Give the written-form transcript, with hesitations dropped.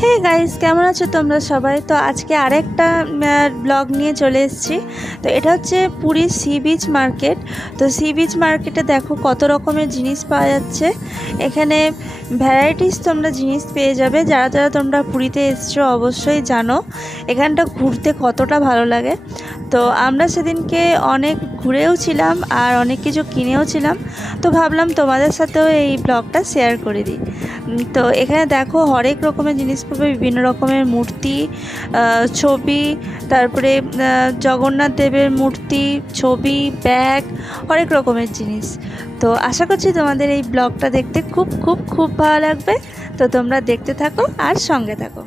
Hey guys, কেমন আছো তোমরা সবাই? তো আজকে আরেকটা ব্লগ নিয়ে চলে এসেছি। তো এটা হচ্ছে পুরী সি বিচ মার্কেট। তো সি বিচ মার্কেটে দেখো কত রকমের জিনিস পাওয়া যাচ্ছে। এখানে ভ্যারাইটিস তোমরা জিনিস পেয়ে যাবে। যারা যারা তোমরা পুরীতে এসছো অবশ্যই জানো এখানটা ঘুরতে কতটা ভালো লাগে। তো আমরা সেদিনকে অনেক ঘুরেও ছিলাম আর অনেক কিছু কিনেও ছিলাম। তো ভাবলাম তোমাদের সাথেও এই ব্লগটা শেয়ার করে দিই। তো এখানে দেখো হরেক রকমের জিনিস পাবে, বিভিন্ন রকমের মূর্তি, ছবি, তারপরে জগন্নাথ দেবের মূর্তি, ছবি, ব্যাগ, হরেক রকমের জিনিস। তো আশা করছি তোমাদের এই ব্লগটা দেখতে খুব খুব খুব ভালো লাগবে। তো তোমরা দেখতে থাকো আর সঙ্গে থাকো।